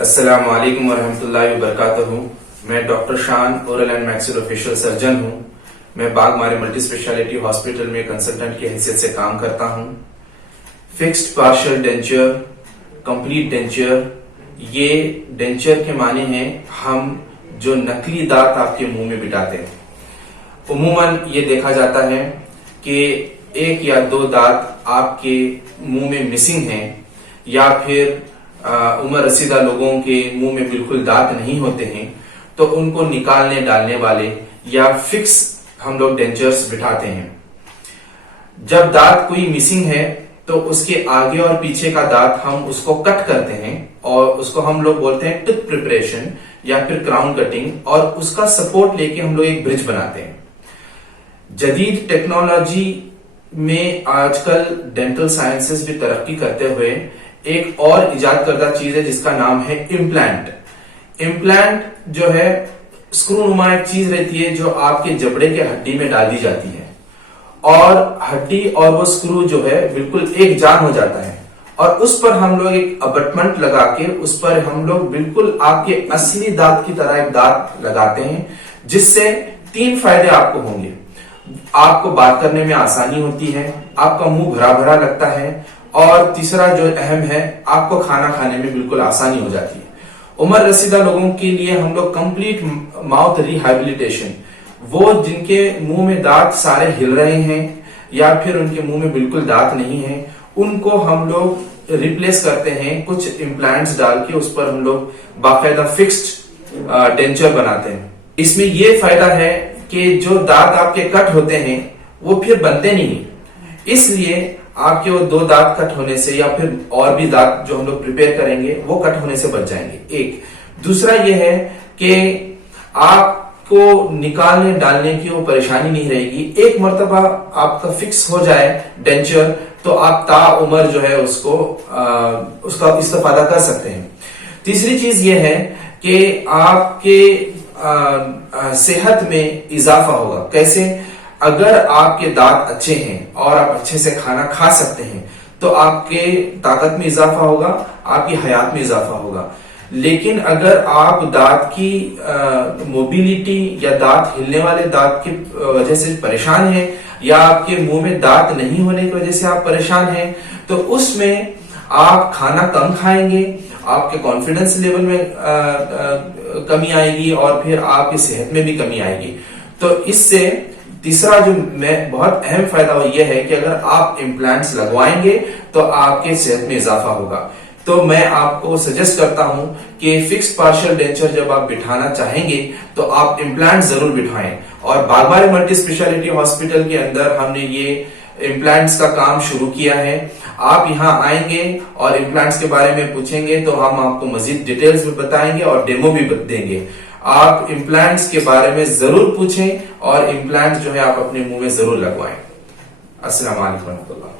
السلام علیکم ورحمۃ اللہ وبرکاتہ. میں ڈاکٹر شان اورل اینڈ میکسیلوفیشل سرجن ہوں. میں باغ مارے ملٹی اسپیشلٹی ہاسپٹل میں کنسلٹنٹ کی حیثیت سے کام کرتا ہوں. فکسڈ پارشل ڈینچر، کمپلیٹ ڈینچر، یہ ڈینچر کے معنی ہیں ہم جو نقلی دانت آپ کے منہ میں بٹھاتے ہیں. عموماً یہ دیکھا جاتا ہے کہ ایک یا دو دانت آپ کے منہ میں مسنگ ہیں، یا پھر عمر رسیدہ لوگوں کے منہ میں بالکل دانت نہیں ہوتے ہیں، تو ان کو نکالنے ڈالنے والے یا فکس ہم لوگ ڈینچرز بٹھاتے ہیں. جب دانت کوئی مسنگ ہے تو اس کے آگے اور پیچھے کا دانت ہم اس کو کٹ کرتے ہیں، اور اس کو ہم لوگ بولتے ہیں ٹپ پریپریشن یا پھر کراؤن کٹنگ، اور اس کا سپورٹ لے کے ہم لوگ ایک برج بناتے ہیں. جدید ٹیکنالوجی میں آج کل ڈینٹل سائنسز بھی ترقی کرتے ہوئے ایک اور ایجاد کردہ چیز ہے جس کا نام ہے امپلانٹ. امپلانٹ جو ہے اسکرو نما ایک چیز رہتی ہے جو آپ کے جبڑے کے ہڈی میں ڈال دی جاتی ہے، اور ہڈی اور وہ اسکرو جو ہے بالکل ایک جان ہو جاتا ہے، اور اس پر ہم لوگ ایک ابٹمنٹ لگا کے اس پر ہم لوگ بالکل آپ کے اصلی دانت کی طرح ایک دانت لگاتے ہیں، جس سے 3 فائدے آپ کو ہوں گے. آپ کو بات کرنے میں آسانی ہوتی ہے، آپ کا منہ بھرا بھرا لگتا ہے، اور تیسرا جو اہم ہے، آپ کو کھانا کھانے میں بالکل آسانی ہو جاتی ہے. عمر رسیدہ لوگوں کے لیے ہم لوگ کمپلیٹ ماؤتھ ریہیبلیٹیشن، وہ جن کے منہ میں دانت سارے ہل رہے ہیں یا پھر ان کے منہ میں بالکل دانت نہیں ہے، ان کو ہم لوگ ریپلیس کرتے ہیں کچھ امپلانٹس ڈال کے. اس پر ہم لوگ باقاعدہ فکسڈ ڈینچر بناتے ہیں. اس میں یہ فائدہ ہے کہ جو دانت آپ کے کٹ ہوتے ہیں وہ پھر بنتے نہیں، اس لیے آپ کے وہ 2 دانت کٹ ہونے سے یا پھر اور بھی دانت جو ہم لوگ پریپیئر کریں گے وہ کٹ ہونے سے بچ جائیں گے. ایک دوسرا یہ ہے کہ آپ کو نکالنے ڈالنے کی وہ پریشانی نہیں رہے گی. ایک مرتبہ آپ کا فکس ہو جائے ڈینچر تو آپ تا عمر جو ہے اس کا استفادہ کر سکتے ہیں. تیسری چیز یہ ہے کہ آپ کے صحت میں اضافہ ہوگا. کیسے؟ اگر آپ کے دانت اچھے ہیں اور آپ اچھے سے کھانا کھا سکتے ہیں تو آپ کے طاقت میں اضافہ ہوگا، آپ کی حیات میں اضافہ ہوگا. لیکن اگر آپ دانت کی موبیلٹی یا دانت ہلنے والے دانت کی وجہ سے پریشان ہیں، یا آپ کے منہ میں دانت نہیں ہونے کی وجہ سے آپ پریشان ہیں، تو اس میں آپ کھانا کم کھائیں گے، آپ کے کانفیڈنس لیول میں کمی آئے گی، اور پھر آپ کی صحت میں بھی کمی آئے گی. تو اس سے تیسرا جو بہت اہم فائدہ یہ ہے کہ اگر آپ امپلانٹس لگوائیں گے تو آپ کے صحت میں اضافہ ہوگا. تو میں آپ کو سجیسٹ کرتا ہوں کہ فکس پارشل ڈینچر جب آپ بٹھانا چاہیں گے تو آپ امپلانٹ ضرور بٹھائیں. اور باغ مارے ملٹی اسپیشلٹی ہاسپٹل کے اندر ہم نے یہ امپلانٹس کا کام شروع کیا ہے. آپ یہاں آئیں گے اور امپلانٹس کے بارے میں پوچھیں گے تو ہم آپ کو مزید ڈیٹیلز میں بتائیں گے اور ڈیمو بھی دیں گے. آپ امپلانٹس کے بارے میں ضرور پوچھیں، اور امپلانٹ جو ہے آپ اپنے منہ میں ضرور لگوائیں. السلام علیکم ورحمۃ اللہ.